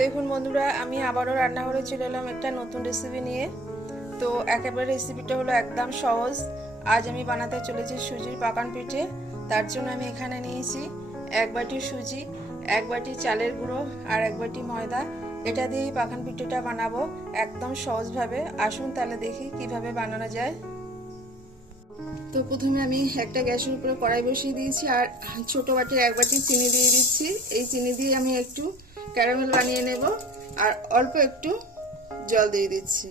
দেখুন বন্ধুরা, আমি আবারও রান্নাঘরে চলে এলাম একটা নতুন রেসিপি নিয়ে। তো একেবারে রেসিপিটা হলো একদম সহজ। আজ আমি বানাতে চলেছি সুজির পাকান পিঠে। তার জন্য আমি এখানে নিয়েছি 1 বাটি সুজি, 1 বাটি চালের গুঁড়ো আর 1 বাটি ময়দা। এটা দিয়েই পাকান পিঠেটা বানাবো একদম সহজভাবে। আসুন তাহলে দেখি কিভাবে বানানো যায়। তো প্রথমে আমি একটা গ্যাসের উপরে কড়াই বসিয়ে দিয়েছি আর ছোট বাটির 1 বাটি চিনি দিয়ে দিচ্ছি। এই চিনি দিয়ে আমি একটু ক্যারামেল বানিয়ে নেব আর অল্প একটু জল দিয়ে দিচ্ছি।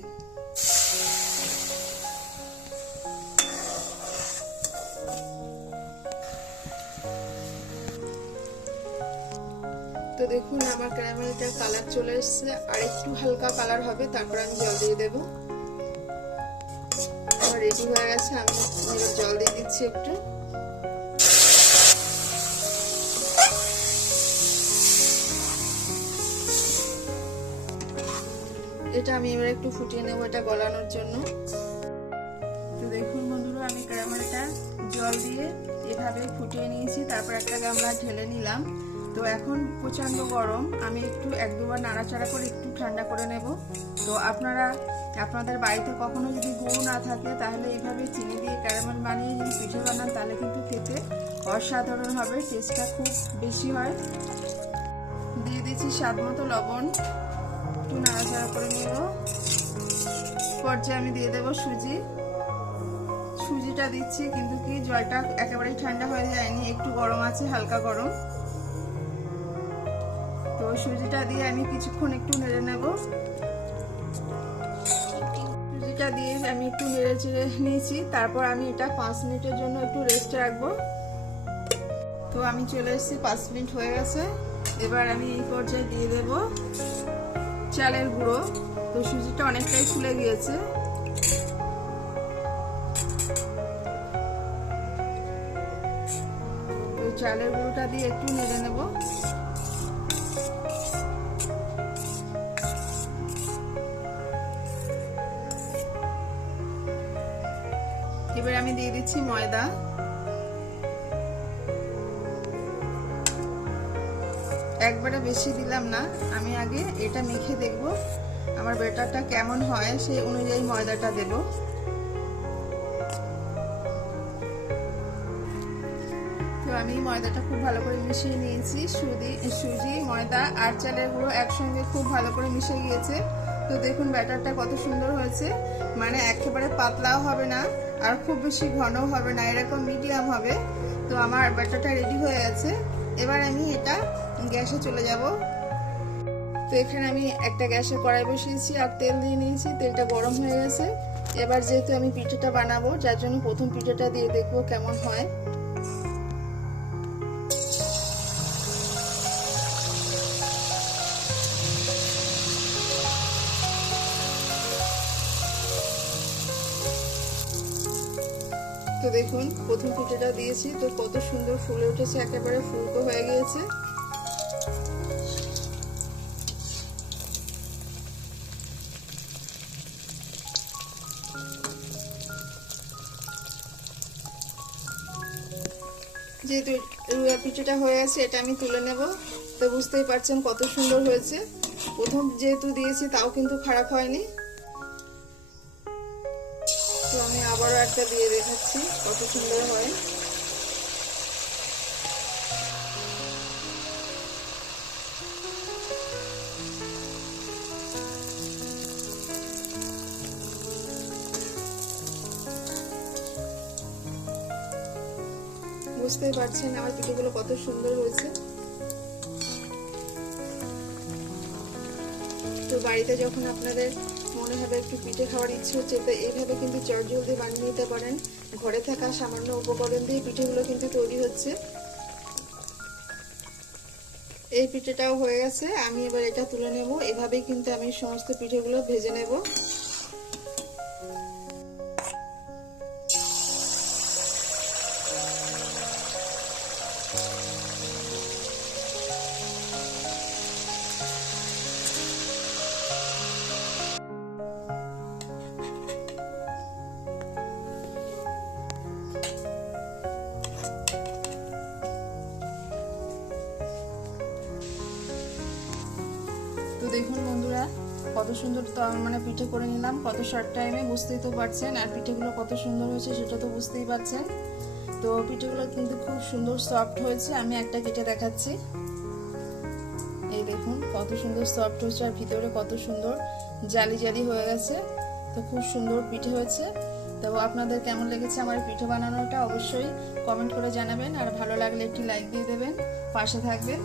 তো দেখুন আমার ক্যারামেলটার কালার চলে এসেছে, আর একটু হালকা কালার হবে, তারপর আমি জল দিয়ে দেব। আমার রেডি হয়ে গেছে, আমি জল দিয়ে দিচ্ছি একটু। এটা আমি এবার একটু ফুটিয়ে নেব এটা গলানোর জন্য। তো দেখুন বন্ধুরা, আমি ক্যারামেলটা জল দিয়ে এভাবে ফুটিয়ে নিয়েছি, তারপর একটা গামলা ঢেলে নিলাম। তো এখন প্রচণ্ড গরম, আমি একটু 1-2 বার নাড়াচাড়া করে একটু ঠান্ডা করে নেব। তো আপনাদের বাড়িতে কখনো যদি গুড় না থাকে তাহলে এইভাবে চিনি দিয়ে ক্যারামেল বানিয়ে যদি পিঠে বানান তাহলে কিন্তু খেতে অসাধারণ হবে, টেস্টটা খুব বেশি হয়। দিয়ে দিচ্ছি স্বাদ মতো লবণ, একটু নাড়াচাড়া করে নেব। পর্যায়ে আমি দিয়ে দেবো সুজিটা দিচ্ছি, কিন্তু কি জলটা একেবারেই ঠান্ডা হয়ে যায়নি, একটু গরম আছে, হালকা গরম। তো সুজিটা দিয়ে আমি কিছুক্ষণ একটু নেড়ে নেব। সুজিটা দিয়ে আমি একটু নেড়ে চেড়ে নিয়েছি, তারপর আমি এটা 5 মিনিটের জন্য একটু রেস্টে রাখবো। তো আমি চলে এসেছি, 5 মিনিট হয়ে গেছে। এবার আমি এই পর্যায়ে দিয়ে দেব চালের গুঁড়ো। তো সুজিটা অনেকটাই ফুলে গিয়েছে। তো চালের গুঁড়োটা দিয়ে একটু নেড়ে নেব। এবার আমি দিয়ে দিচ্ছি ময়দা। একবারে বেশি দিলাম না, আমি আগে এটা মেখে দেখব আমার ব্যাটারটা কেমন হয়, সেই অনুযায়ী ময়দাটা দেব। তো আমি ময়দাটা খুব ভালো করে মিশিয়ে নিয়েছি। সুজি, ময়দা আর চালের গুঁড়ো একসঙ্গে খুব ভালো করে মিশে গিয়েছে। তো দেখুন ব্যাটারটা কত সুন্দর হয়েছে, মানে একেবারে পাতলাও হবে না আর খুব বেশি ঘনও হবে না, এরকম মিডিয়াম হবে। তো আমার ব্যাটারটা রেডি হয়ে গেছে। এবার আমি এটা গ্যাসে চলে যাব। তো এখানে আমি একটা গ্যাসে কড়াই বসিয়েছি আর তেল দিয়ে নিয়েছি, তেলটা গরম হয়ে গেছে। এবার যেহেতু আমি পিঠেটা বানাবো, যার জন্য প্রথম পিঠেটা দিয়ে দেখবো কেমন হয়। তো দেখুন প্রথম পিঠেটা দিয়েছি, তো কত সুন্দর ফুলে উঠেছে, একেবারে ফুলকো হয়ে গিয়েছে। যেহেতু রুয়া পিঠেটা হয়ে গেছে, এটা আমি তুলে নেব। তো বুঝতেই পারছেন কত সুন্দর হয়েছে। প্রথম যেহেতু দিয়েছি তাও কিন্তু খারাপ হয়নি। তো আমি আবারও একটা দিয়ে দেখাচ্ছি কত সুন্দর হয়। বুঝতেই পারছেন আমার পিঠেগুলো কত সুন্দর হয়েছে। তো বাড়িতে যখন আপনাদের মনে হবে একটু পিঠে খাওয়ার ইচ্ছে হচ্ছে, তো এইভাবে কিন্তু চটজলদি বানিয়ে নিতে পারেন। ঘরে থাকা সামান্য উপকরণ দিয়ে পিঠেগুলো কিন্তু তৈরি হচ্ছে। এই পিঠেটাও হয়ে গেছে, আমি এবার এটা তুলে নেব। এভাবেই কিন্তু আমি সমস্ত পিঠেগুলো ভেজে নেব। তো তো দেখুন বন্ধুরা, কত সুন্দর মানে পিঠে করে নিলাম কত শর্ট টাইমে, বুঝতেই তো পারছেন। আর পিঠেগুলো কত সুন্দর হয়েছে সেটা তো বুঝতেই পারছেন। তো পিঠেগুলো কিন্তু খুব সুন্দর সফট হয়েছে। আমি একটা কেটে দেখাচ্ছি। এই দেখুন কত সুন্দর সফট হয়েছে, আর ভিতরে কত সুন্দর জালি জালি হয়ে গেছে। তো খুব সুন্দর পিঠে হয়েছে। তো আপনাদের কেমন লেগেছে আমার পিঠে বানানোটা অবশ্যই কমেন্ট করে জানাবেন, আর ভালো লাগলে একটি লাইক দিয়ে দেবেন, পাশে থাকবেন।